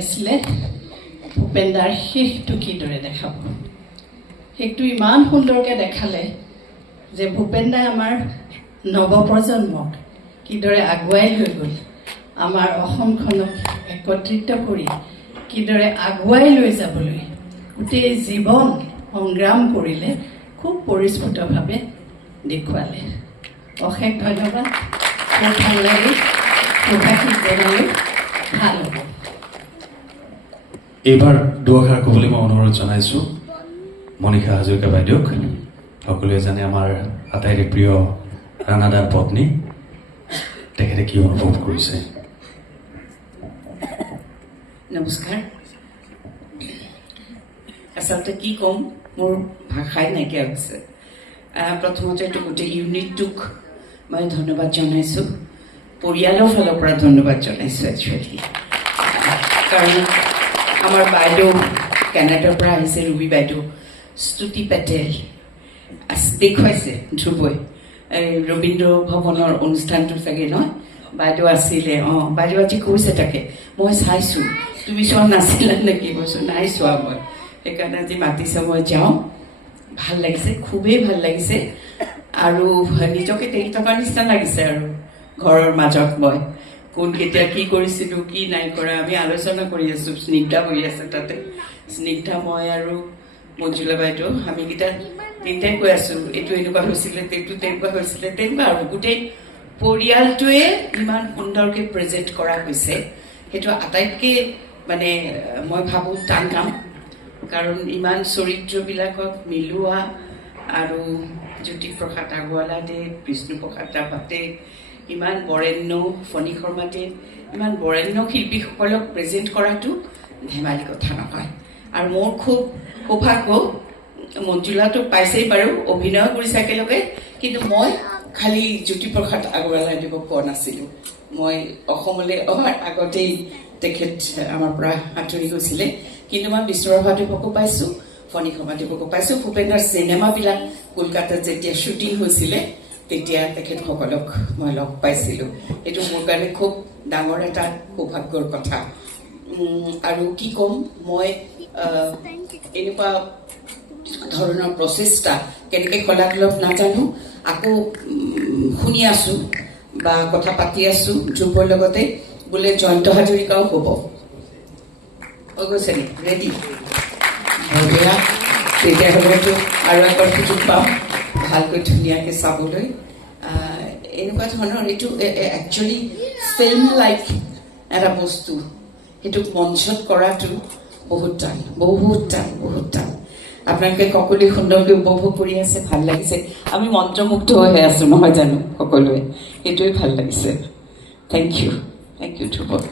আছিলে ভূপেনদাৰ শেষটো কিদৰে দেখাব। শেষটো ইমান সুন্দৰকৈ দেখালে যে ভূপেনদাই আমাৰ নৱপ্ৰজন্মক কিদৰে আগুৱাই লৈ গ'ল, আমাৰ অসমখনক একত্ৰিত কৰি কিদৰে আগুৱাই লৈ যাবলৈ গোটেই জীৱন সংগ্ৰাম কৰিলে, খুব পৰিস্ফুটভাৱে দেখুৱালে। অশেষ ধন্যবাদ। খুব ভাল লাগিল। সুভাষিত জনালোঁ ভাল হ'ব। এইবাৰ দুআষাৰ ক'বলৈ মই অনুৰোধ জনাইছোঁ মণিষা হাজৰিকা বাইদেউক। সকলোৱে জানে আমাৰ আটাইৰে প্ৰিয় ৰাণাদাৰ পত্নী, তেখেতে কি অনুভৱ কৰিছে। নমস্কাৰ। আচলতে কি ক'ম, মোৰ ভাষাই নাইকিয়া হৈছে। প্ৰথমতে গোটেই ইউনিটটোক মই ধন্যবাদ জনাইছোঁ, পৰিয়ালৰ ফালৰ পৰা ধন্যবাদ জনাইছোঁ একচুৱেলি। কাৰণ আমাৰ বাইদেউ কেনেডাৰ পৰা আহিছে, ৰুবি বাইদেউ, স্তুতি পেটেল দেখুৱাইছে ধ্ৰুৱই ৰবীন্দ্ৰ ভৱনৰ অনুষ্ঠানটো চাগে নহয়, বাইদেউ আছিলে। বাইদেউ আজি কৈছে তাকে, মই চাইছোঁ, তুমি চোৱা নাছিলা নেকি? কৈছোঁ নাই চোৱা মই, সেইকাৰণে আজি মাতিছে, মই যাওঁ। ভাল লাগিছে, খুবেই ভাল লাগিছে। আৰু নিজকে দেখি থকাৰ নিচিনা লাগিছে। আৰু ঘৰৰ মাজত মই কোন কেতিয়া কি কৰিছিলোঁ, কি নাই কৰা, আমি আলোচনা কৰি আছোঁ। স্নিগ্ধা বহি আছে তাতে, স্নিগ্ধা, মই আৰু মঞ্জুলা বাইদেউ, আমিকেইটা তিনিটাই কৈ আছোঁ, এইটো এনেকুৱা হৈছিলে, এইটো তেনেকুৱা হৈছিলে, তেনেকুৱা আৰু গোটেই পৰিয়ালটোৱে ইমান সুন্দৰকৈ প্ৰেজেণ্ট কৰা হৈছে। সেইটো আটাইতকৈ মানে মই ভাবোঁ টান কাম। কাৰণ ইমান চৰিত্ৰবিলাকক মিলোৱা, আৰু জ্যোতিপ্ৰসাদ আগৰৱালাদেৱ, বিষ্ণুপ্ৰসাদ ৰাভাদেৱ, ইমান বৰেণ্য, ফণী শৰ্মাদেৱ, ইমান বৰেণ্য শিল্পীসকলক প্ৰেজেণ্ট কৰাটো ধেমালি কথা নহয়। আৰু মোৰ খুব সৌভাগ্য, মঞ্জুলাটো পাইছেই বাৰু, অভিনয় কৰিছে একেলগে, কিন্তু মই খালি জ্যোতিপ্ৰসাদ আগৰৱালাদেৱক পোৱা নাছিলোঁ। মই অসমলৈ অহাৰ আগতেই তেখেত আমাৰ পৰা আঁতৰি গৈছিলে। কিন্তু মই বিষ্ণুৰাভাদেৱকো পাইছোঁ, ফণী শৰ্মাদেৱকো পাইছোঁ। ভূপেন্দাৰ চিনেমাবিলাক কলকাতাত যেতিয়া শ্বুটিং হৈছিলে, তেতিয়া তেখেতসকলক মই লগ পাইছিলোঁ। এইটো মোৰ কাৰণে খুব ডাঙৰ এটা সৌভাগ্যৰ কথা। আৰু কি ক'ম, মই এনেকুৱা ধৰণৰ প্ৰচেষ্টা কেনেকৈ শলাগ নাজানো, আকৌ শুনি আছোঁ বা কথা পাতি আছোঁ ধ্ৰুৱৰ লগতে, বোলে জয়ন্ত হাজৰিকাও হ'ব। হৈ গৈছে নি? ৰেডি? বেয়া, তেতিয়াহ'লেতো আৰু এবাৰ সুযোগ পাম ভালকৈ ধুনীয়াকৈ চাবলৈ। এনেকুৱা ধৰণৰ এইটো একচুৱেলি ফিল্ম লাইক এটা বস্তু, সেইটোক মঞ্চত কৰাটো বহুত টান, বহুত টান, বহুত টান। আপোনালোকে সকলোৱে সুন্দৰকৈ উপভোগ কৰি আছে, ভাল লাগিছে। আমি মন্ত্ৰমুগ্ধ হৈ আছোঁ নহয় জানো সকলোৱে, সেইটোৱে ভাল লাগিছে। Thank you Dhruv.